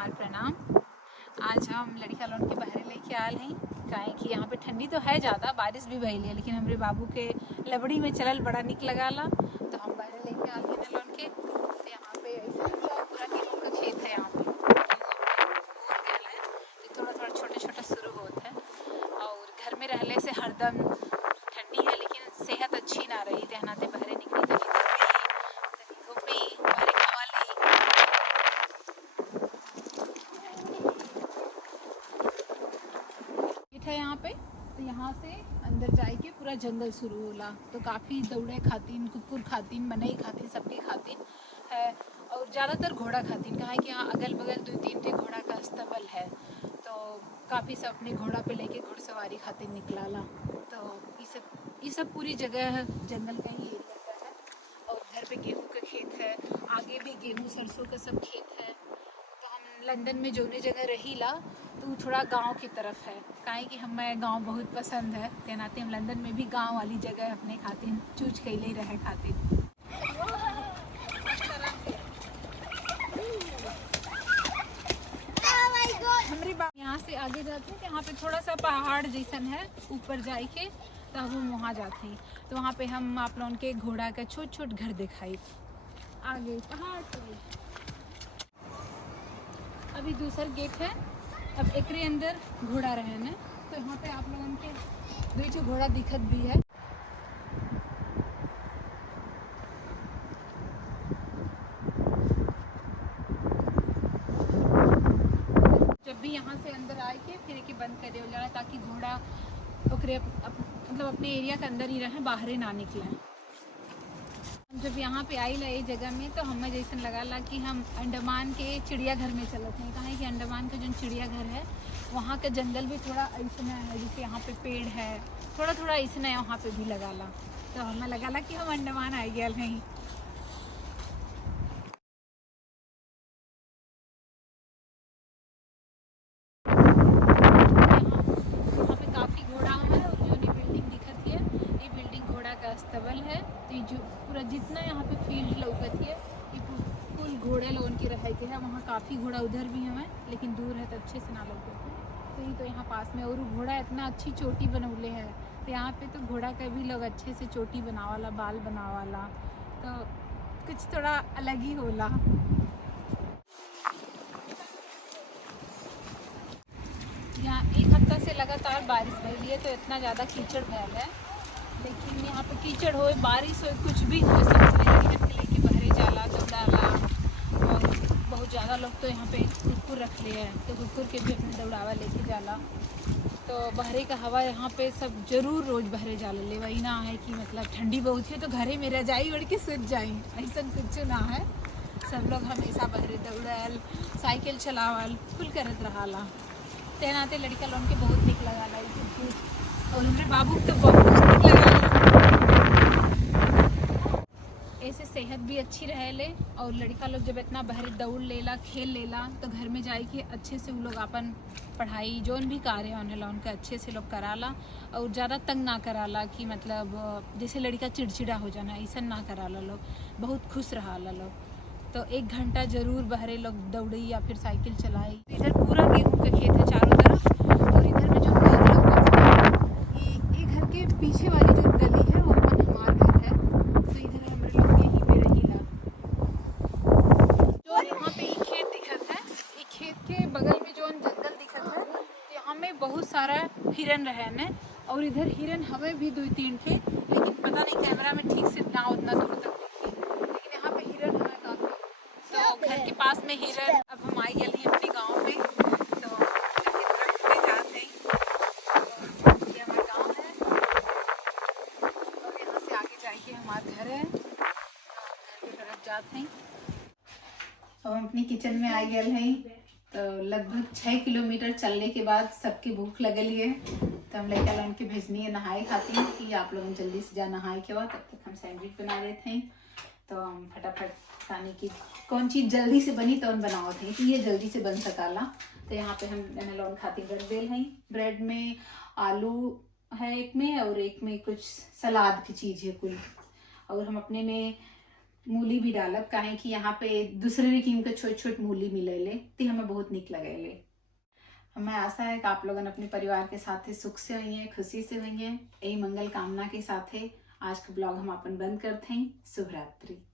हमार प्रणाम। आज हम लड़का लोन के बहरे लेके आल हैं काहे कि यहाँ पे ठंडी तो है ज़्यादा, बारिश भी भइल है, लेकिन हमरे बाबू के लबड़ी में चलल बड़ा निक लगाला तो हम बहरे लेके आल हैं लोन के। तो यहाँ पे ऐसे पूरा गेहूं का खेत है, यहाँ पे थोड़ा थोड़ा छोटा छोटा शुरू होता है। और घर में रहने से हरदम ठंडी है, लेकिन सेहत अच्छी ना रही तेहनाते बहरे निकली तनी घूमी बहरे खावा ली। है यहाँ पे तो यहाँ से अंदर जाए के पूरा जंगल शुरू होला, तो काफ़ी दौड़े खातिन, कुकुर खातिन, मनई खातिन, सबके खातिन है। और ज़्यादातर घोड़ा खातिन, कहा है कि यहाँ अगल बगल 2-3 ठे घोड़ा का अस्तबल है, तो काफ़ी सब अपने घोड़ा पे लेके घुड़सवारी खातिन निकलाला। तो ये सब पूरी जगह जंगल का ही एरिया का है। और घर पे गेहूँ का खेत है, आगे भी गेहूँ सरसों का सब खेत है। लंदन में जोने जगह रहीला तो वो थोड़ा गांव की तरफ है, काहे कि हमें गांव बहुत पसंद है, ते नाते हम लंदन में भी गांव वाली जगह अपने खातिर चूज कैले रहे खातिर। हमारी बात यहाँ से आगे जाते हैं, यहाँ पे थोड़ा सा पहाड़ जैसन है, ऊपर जाए के तब हम वहाँ जाते हैं। तो वहाँ पे हम आप लोगों के घोड़ा का छोट छोट घर दिखाई आगे पहाड़ पे। अभी दूसरा गेट है, अब एकरे अंदर घोड़ा रहने, तो यहाँ पे आप लोगों के 2 घोड़ा दिखत भी है। जब भी यहाँ से अंदर आए के फिर एक बंद कर देवल जाला ताकि घोड़ा ओकरे मतलब अपने एरिया के अंदर ही रहे, बाहर ना निकले। जब यहाँ पे आई ला ये जगह में तो हमें जैसे लगा ला कि हम अंडमान के चिड़ियाघर में चलते हैं, कहा कि अंडमान का जो चिड़ियाघर है वहाँ का जंगल भी थोड़ा ऐसा है, जैसे यहाँ पे पेड़ है थोड़ा थोड़ा ऐसा है, वहाँ पे भी लगा ला, तो हमें लगा ला कि हम अंडमान आ गए नहीं। यहाँ पे काफ़ी घोड़ा है, और जो बिल्डिंग दिखत है ये बिल्डिंग घोड़ा का अस्तबल है। तो ये जो पूरा जितना यहाँ पे फील्ड लौकत है ये फुल घोड़े लोगन के रहे के है। वहाँ काफ़ी घोड़ा उधर भी हमें, लेकिन दूर है तो अच्छे से ना लौकत है। तो ये तो यहाँ पास में, और घोड़ा इतना अच्छी चोटी बनौले है, तो यहाँ पे तो घोड़ा का भी लोग अच्छे से चोटी बनावाला, बाल बनावाला, तो कुछ थोड़ा अलग ही होला। यहाँ 1 हफ्ता से लगातार बारिश भइल है, तो इतना ज़्यादा कीचड़ भैल है, लेकिन यहाँ पे कीचड़ हो बारिश हो कुछ भी हो, सब लेके बहरे जाला दौड़ाला। और बहुत ज़्यादा लोग तो यहाँ पे कुकुर रख ले हैं, तो कुकुर के भी अपने दौड़ावा लेके जाला। तो बहरे का हवा यहाँ पे सब जरूर रोज़ बहरे जाला ले, वही ना है कि मतलब ठंडी बहुत है तो घरे में रजाई ओढ़ के सूत जाए, ऐसा कुछ ना है। सब लोग हमेशा बहरे दौड़ल, साइकिल चलावल फुल करत रहाला। तेनाते लड़का लोन के बहुत निक लगाला, और हमारे बाबू तो बहुत निक लगाला। ऐसे सेहत भी अच्छी रहेले, और लड़का लोग जब इतना बहरे दौड़ लेला, खेल लेला, तो घर में जाए के अच्छे से वो लोग अपन पढ़ाई जोन भी कार्य होने ला उनका अच्छे से लोग कराला, और ज़्यादा तंग ना कराला कि मतलब जैसे लड़का चिड़चिड़ा हो जाना, ऐसा ना कराला लोग, बहुत खुश रहाला लोग। तो 1 घंटा जरूर बहरे लोग दौड़ी या फिर साइकिल चलाई। इधर पूरा गेहूं का खेत है चारों तरफ, और इधर में जो घर ये घर के पीछे वाली जो गली है वो हमारा घर है, तो इधर हमारे लोग यहीं पे रहीला। जो यहाँ पे ये खेत दिखत है, ये खेत के बगल में जो जंगल दिखत है, यहाँ में बहुत सारा हिरन रहने, और इधर हिरन हमें भी 2-3 थे, लेकिन पता नहीं कैमरा में ठीक से ना उतना दूर तक दिखे, लेकिन यहाँ पे हिरन हमें काफ़ी। तो घर के पास में हिरन, अब हम आई गए हैं अपने गांव में, तो पे जाते हैं, ये हमारा गांव है, और यहाँ से आगे जाके हमारा घर है, घर की तरफ जाते हैं। अब हम अपनी किचन में आ गए हैं, तो लगभग 6 किलोमीटर चलने के बाद सबकी भूख लगल है, तो हम लड़का लोगन के भेजनी है नहाए खाती हैं कि आप लोग जल्दी से जा नहाए के बाद, तब तक हम सैंडविच बना देते हैं। तो हम फटाफट खाने की कौन चीज़ जल्दी से बनी तो हम बनाओ थे कि ये जल्दी से बन सकाला। तो यहाँ पे हम मैंने लोग खाती ब्रेड बेल हैं, ब्रेड में आलू है एक में, और एक में कुछ सलाद की चीज़ है कुल, और हम अपने में मूली भी डालब, काहे कि यहाँ पे दूसरे रिकीम के छोट छोट मूली मिलेले, ते हमें बहुत निक लगेले। हमें आशा है कि आप लोगन अपने परिवार के साथ सुख से हुई हैं, खुशी से हुई हैं। यही मंगल कामना के साथ आज का ब्लॉग हम अपन बंद करते हैं। शुभ रात्रि।